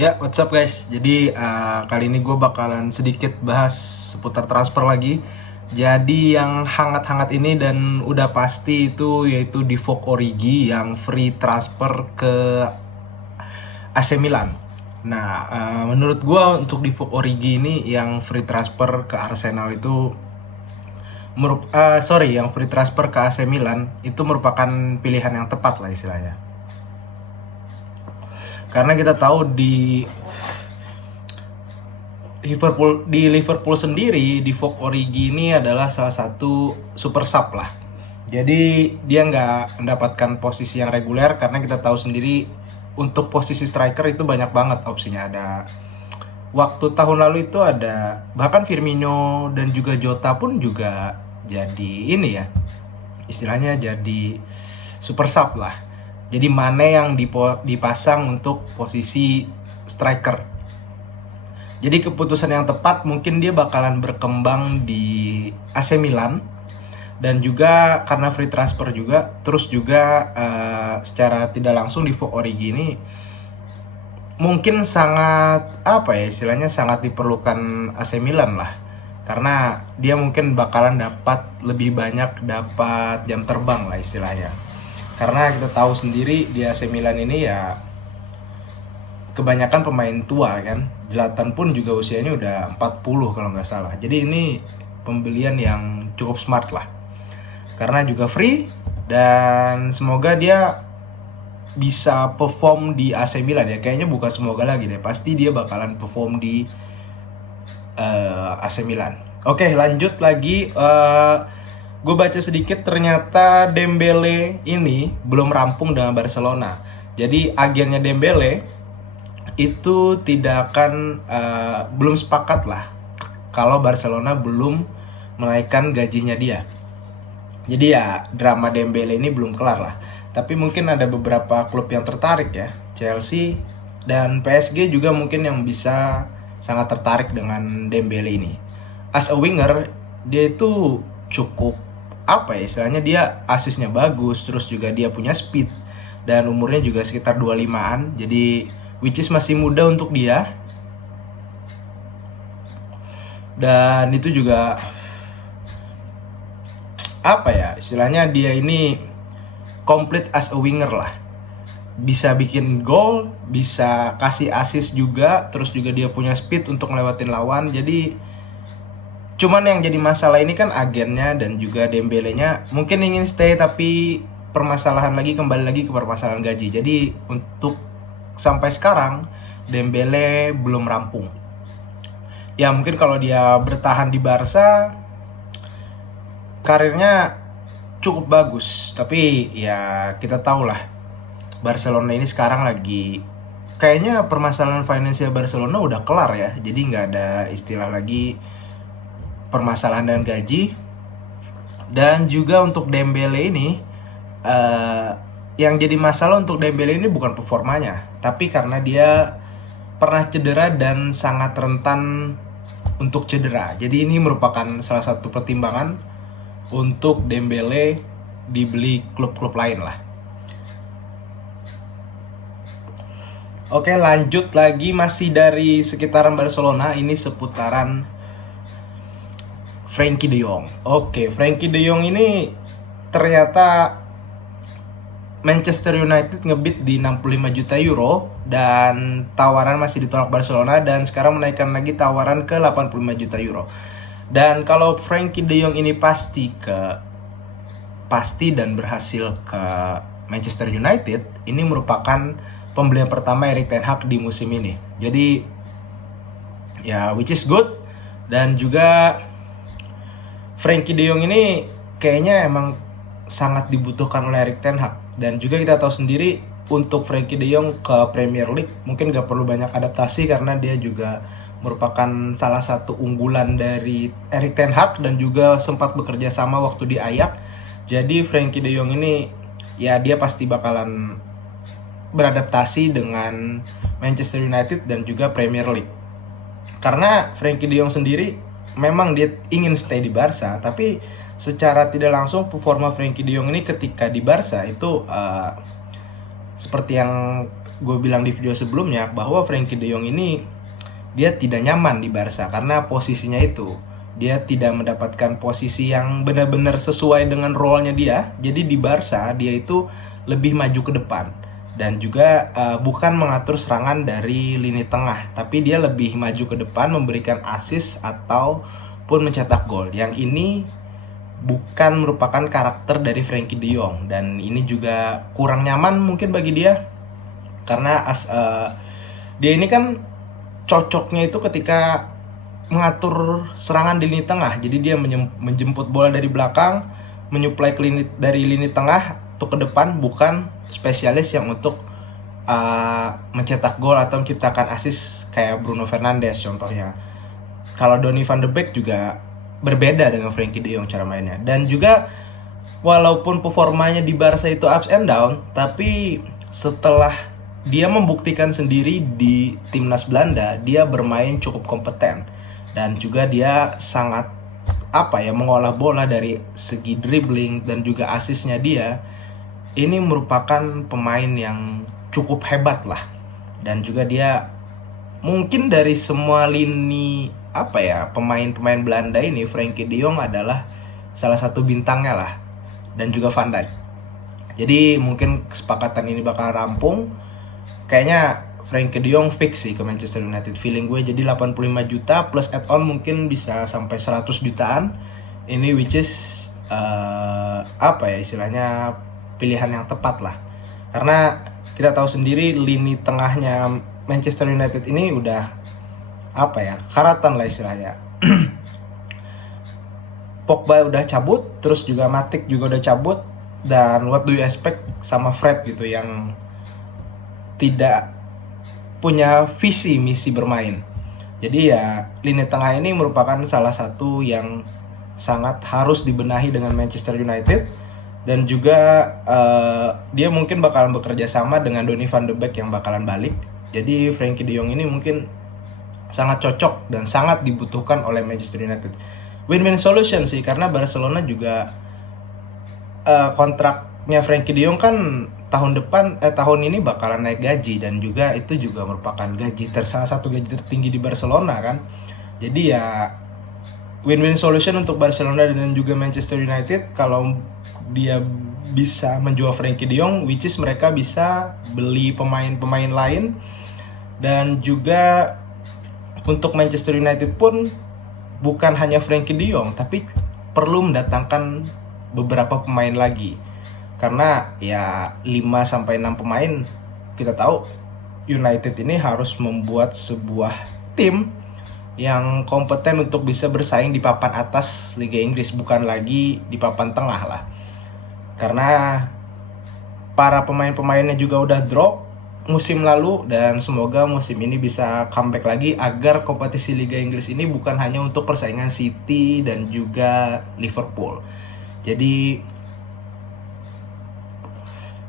Ya, what's up guys? Jadi kali ini gue bakalan sedikit bahas seputar transfer lagi. Jadi yang hangat-hangat ini dan udah pasti itu yaitu Divock Origi yang free transfer ke AC Milan. Nah, menurut gue untuk Divock Origi ini yang free transfer ke Arsenal itu yang free transfer ke AC Milan itu merupakan pilihan yang tepat lah istilahnya. Karena kita tahu di Liverpool sendiri, Divock Origi ini adalah salah satu super sub lah. Jadi dia nggak mendapatkan posisi yang reguler karena kita tahu sendiri untuk posisi striker itu banyak banget opsinya. Ada waktu tahun lalu itu ada bahkan Firmino dan juga Jota pun juga jadi ini ya, istilahnya jadi super sub lah. Jadi Mane yang dipasang untuk posisi striker. Jadi keputusan yang tepat mungkin dia bakalan berkembang di AC Milan. Dan juga karena free transfer juga, terus juga secara tidak langsung Divock Origi ini mungkin sangat istilahnya sangat diperlukan AC Milan lah. Karena dia mungkin bakalan lebih banyak dapat jam terbang lah istilahnya. Karena kita tahu sendiri di AC Milan ini ya kebanyakan pemain tua kan. Zlatan pun juga usianya udah 40 kalau nggak salah. Jadi ini pembelian yang cukup smart lah. Karena juga free dan semoga dia bisa perform di AC Milan ya. Kayaknya bukan semoga lagi deh. Pasti dia bakalan perform di AC Milan. Oke, lanjut lagi. Gue baca sedikit, ternyata Dembele ini belum rampung dengan Barcelona. Jadi agennya Dembele itu belum sepakat lah kalau Barcelona belum menaikkan gajinya dia. Jadi ya drama Dembele ini belum kelar lah. Tapi mungkin ada beberapa klub yang tertarik ya. Chelsea dan PSG juga mungkin yang bisa sangat tertarik dengan Dembele ini. As a winger, dia itu cukup istilahnya dia asisnya bagus, terus juga dia punya speed dan umurnya juga sekitar 25-an. Jadi which is masih muda untuk dia. Dan itu juga istilahnya dia ini komplit as a winger lah. Bisa bikin gol, bisa kasih assist juga, terus juga dia punya speed untuk ngelewatin lawan. Jadi cuman yang jadi masalah ini kan agennya dan juga Dembele-nya mungkin ingin stay, tapi kembali lagi ke permasalahan gaji. Jadi untuk sampai sekarang Dembele belum rampung. Ya mungkin kalau dia bertahan di Barca karirnya cukup bagus, tapi ya kita tahu lah Barcelona ini sekarang lagi kayaknya permasalahan finansial Barcelona udah kelar ya. Jadi nggak ada istilah lagi permasalahan dengan gaji. Dan juga untuk Dembele ini yang jadi masalah untuk Dembele ini bukan performanya, tapi karena dia pernah cedera dan sangat rentan untuk cedera. Jadi ini merupakan salah satu pertimbangan untuk Dembele dibeli klub-klub lain lah. Oke, lanjut lagi masih dari sekitaran Barcelona, ini seputaran Frenkie de Jong. Oke, Frenkie de Jong ini ternyata Manchester United ngebid di 65 juta euro dan tawaran masih ditolak Barcelona dan sekarang menaikkan lagi tawaran ke 85 juta euro. Dan kalau Frenkie de Jong ini pasti dan berhasil ke Manchester United, ini merupakan pembelian pertama Erik ten Hag di musim ini. Jadi ya which is good. Dan juga Frenkie de Jong ini kayaknya emang sangat dibutuhkan oleh Erik ten Hag. Dan juga kita tahu sendiri untuk Frenkie de Jong ke Premier League mungkin gak perlu banyak adaptasi karena dia juga merupakan salah satu unggulan dari Erik ten Hag dan juga sempat bekerja sama waktu di Ajax. Jadi Frenkie de Jong ini ya dia pasti bakalan beradaptasi dengan Manchester United dan juga Premier League. Karena Frenkie de Jong sendiri memang dia ingin stay di Barca, tapi secara tidak langsung performa Frenkie de Jong ini ketika di Barca itu seperti yang gue bilang di video sebelumnya bahwa Frenkie de Jong ini dia tidak nyaman di Barca karena posisinya itu. Dia tidak mendapatkan posisi yang benar-benar sesuai dengan role-nya dia. Jadi di Barca dia itu lebih maju ke depan dan juga bukan mengatur serangan dari lini tengah, tapi dia lebih maju ke depan memberikan assist ataupun mencetak gol. Yang ini bukan merupakan karakter dari Frenkie de Jong, dan ini juga kurang nyaman mungkin bagi dia karena dia ini kan cocoknya itu ketika mengatur serangan di lini tengah. Jadi dia menjemput bola dari belakang, menyuplai dari lini tengah untuk ke depan, bukan spesialis yang untuk mencetak gol atau menciptakan assist kayak Bruno Fernandes contohnya. Kalau Donny van de Beek juga berbeda dengan Frenkie de Jong cara mainnya. Dan juga walaupun performanya di Barca itu ups and down, tapi setelah dia membuktikan sendiri di timnas Belanda, dia bermain cukup kompeten dan juga dia sangat mengolah bola dari segi dribbling dan juga asisnya dia. Ini merupakan pemain yang cukup hebat lah, dan juga dia mungkin dari semua lini pemain-pemain Belanda ini, Frenkie de Jong adalah salah satu bintangnya lah, dan juga Van Dijk. Jadi mungkin kesepakatan ini bakal rampung. Kayaknya Frenkie de Jong fix sih ke Manchester United, feeling gue. Jadi 85 juta plus add-on mungkin bisa sampai 100 jutaan. Ini which is istilahnya pilihan yang tepat lah. Karena kita tahu sendiri lini tengahnya Manchester United ini udah karatan lah istilahnya. Pogba udah cabut, terus juga Matic juga udah cabut, dan what do you expect sama Fred gitu yang tidak punya visi misi bermain. Jadi ya lini tengah ini merupakan salah satu yang sangat harus dibenahi dengan Manchester United, dan juga dia mungkin bakalan bekerja sama dengan Donny van de Beek yang bakalan balik. Jadi Frenkie de Jong ini mungkin sangat cocok dan sangat dibutuhkan oleh Manchester United. Win-win solution sih, karena Barcelona juga kontraknya Frenkie de Jong kan tahun ini bakalan naik gaji, dan juga itu juga merupakan salah satu gaji tertinggi di Barcelona kan. Jadi ya win-win solution untuk Barcelona dan juga Manchester United kalau dia bisa menjual Frenkie de Jong, which is mereka bisa beli pemain-pemain lain. Dan juga untuk Manchester United pun bukan hanya Frenkie de Jong, tapi perlu mendatangkan beberapa pemain lagi. Karena ya 5-6 pemain, kita tahu United ini harus membuat sebuah tim yang kompeten untuk bisa bersaing di papan atas Liga Inggris, bukan lagi di papan tengah lah. Karena para pemain-pemainnya juga udah drop musim lalu, dan semoga musim ini bisa comeback lagi agar kompetisi Liga Inggris ini bukan hanya untuk persaingan City dan juga Liverpool. Jadi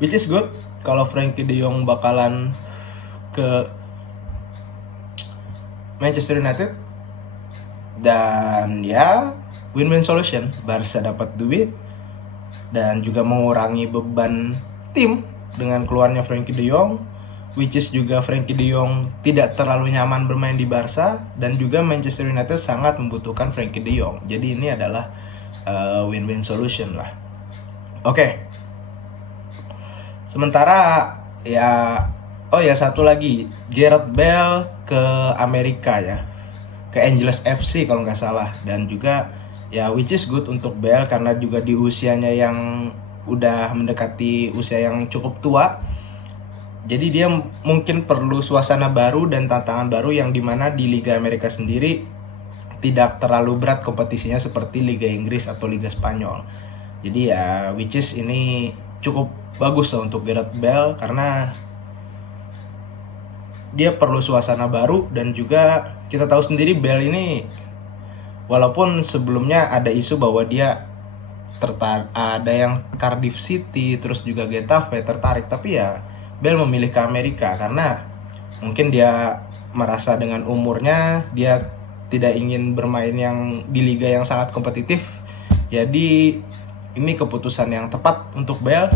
which is good kalau Frenkie de Jong bakalan ke Manchester United, dan ya win-win solution. Barca dapat duit dan juga mengurangi beban tim dengan keluarnya Frenkie de Jong, which is juga Frenkie de Jong tidak terlalu nyaman bermain di Barca, dan juga Manchester United sangat membutuhkan Frenkie de Jong. Jadi ini adalah win-win solution lah. Oke. Sementara satu lagi, Gareth Bale ke Amerika ya, ke Angeles FC kalau nggak salah. Dan juga ya which is good untuk Bale karena juga di usianya yang udah mendekati usia yang cukup tua. Jadi dia mungkin perlu suasana baru dan tantangan baru, yang dimana di Liga Amerika sendiri tidak terlalu berat kompetisinya seperti Liga Inggris atau Liga Spanyol. Jadi ya which is ini cukup bagus lah untuk Gareth Bale karena dia perlu suasana baru. Dan juga kita tahu sendiri Bale ini walaupun sebelumnya ada isu bahwa dia ada yang Cardiff City terus juga Getafe tertarik, tapi ya Bale memilih ke Amerika karena mungkin dia merasa dengan umurnya dia tidak ingin bermain yang di liga yang sangat kompetitif. Jadi ini keputusan yang tepat untuk Bale.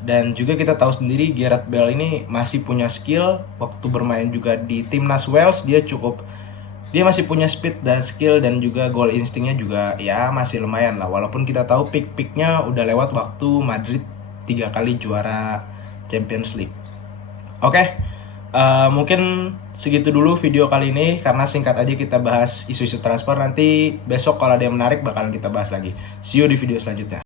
Dan juga kita tahu sendiri Gareth Bale ini masih punya skill. Waktu bermain juga di timnas Wales dia masih punya speed dan skill, dan juga goal instingnya juga ya masih lumayan lah. Walaupun kita tahu peak-peaknya udah lewat waktu Madrid 3 kali juara Champions League. Oke, mungkin segitu dulu video kali ini, karena singkat aja kita bahas isu-isu transfer. Nanti besok kalau ada yang menarik bakalan kita bahas lagi. See you di video selanjutnya.